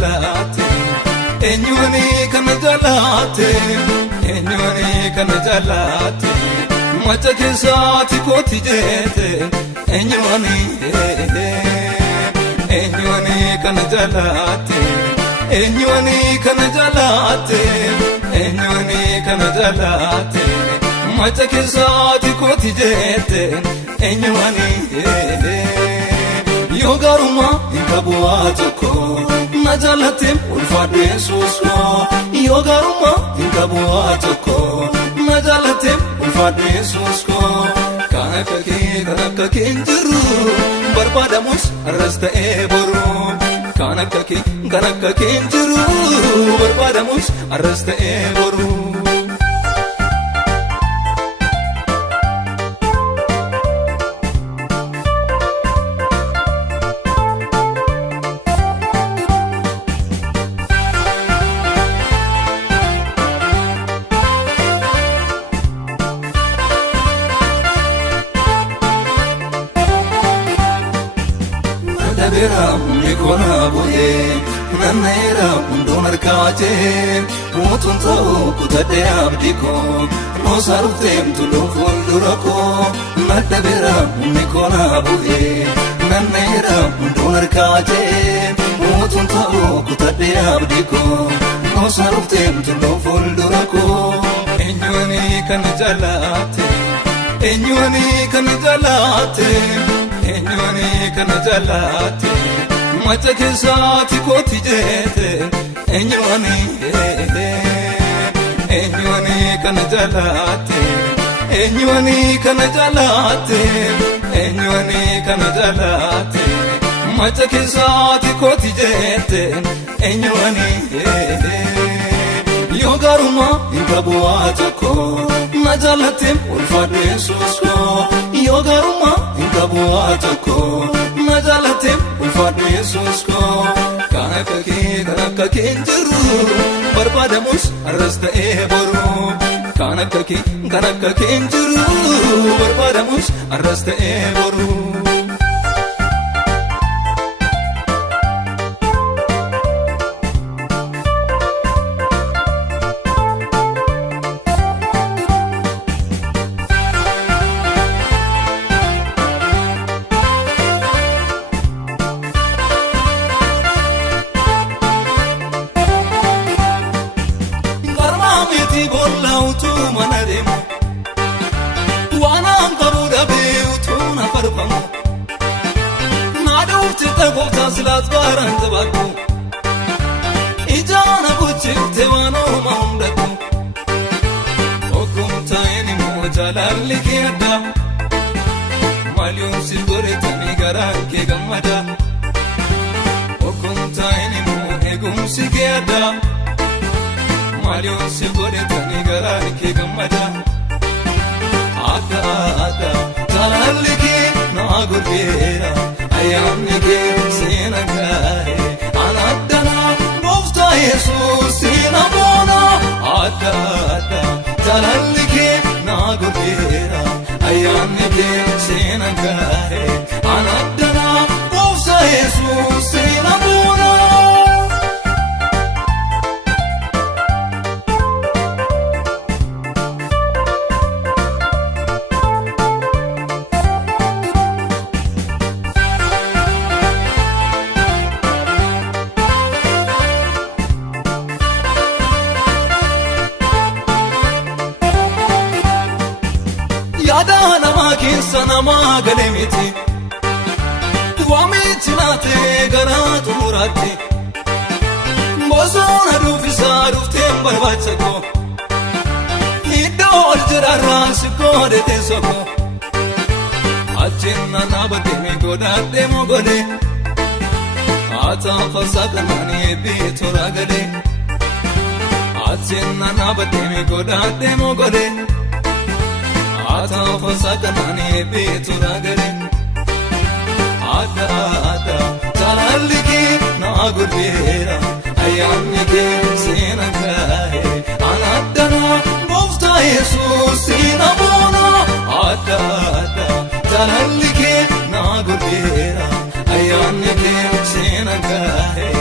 jaalate eenyuuni kana jaalate eenyuuni kana jaalate macha keessaati kooti jeete eenyuuni kana jaalate eenyuuni kana jaalate eenyuuni kana jaalate macha keessaati kooti jeete eenyuuni yoo garuma hinkabu'aa tokko na jaalate ulfaadhu Yesuus koo yoo garuma hinkabu'aa tokko na jaalate ulfaadhu Yesuus koo kan akka kee hin jiru barbaadamus arras ta'ee boru kan akka kee hin jiru barbaadamus arras ta'ee boru. Nikona boye nanera undonar kaje mutun tau kutade abdiko no sarutem tulo fuldurako nadabera nikona boye nanera undonar kaje mutun tau kutade abdiko no sarutem tulo fuldurako eenyuuni kana jaalate eenyuuni kana jaalate eenyuuni kana jaalate macha keessaati kooti jeete eenyuuni kana jaalate eenyuuni kana jaalate eenyuuni kana jaalate macha keessaati kooti jeete eenyuuni yoo garuma hinkabu'aa tokko na jaalate ulfaadhu Yesuus koo yoo garuma hinkabu'aa tokko na jaalate ulfaadhu Yesuus koo kan akka kee hin jiru barbaadamus arras ta'ee boru kan akka kee hin jiru barbaadamus arras ta'ee boru. Silaat baran tabatu ijana buchifte wano maundatu okumta eni mo jalalli kiyada malyum silgore tani garan ke gammada okumta eni mo egum sikiyada malyum silgore tani garan ke gammada ada jalalli ki na gurgera ayamni ke sinagaye anadana mufta Yesuus sinabona ada jalalli ke na gurgera ayamni ke sinagaye anadana mufta Yesuus sinabona. Yaada namaa keessa namaa galee miti waamichi naatee gara xumuraatti bosona dhuunfisaa dhufteen barbaacha koo iddoo ol jiraarraa si godhate soko achiin naannaa baddee godhadhee mogolee haata farsaa kanaan eebbee toora galee achiin naannaa baddee godhadhee mogolee. Ata farsaa kanaan eebbee toora galee ada jalalli kee na gurgera ayyaanni kee sinagaye anadana mufta Yesuus sinabona ada jalalli kee na gurgera ayyaanni kee sinagaye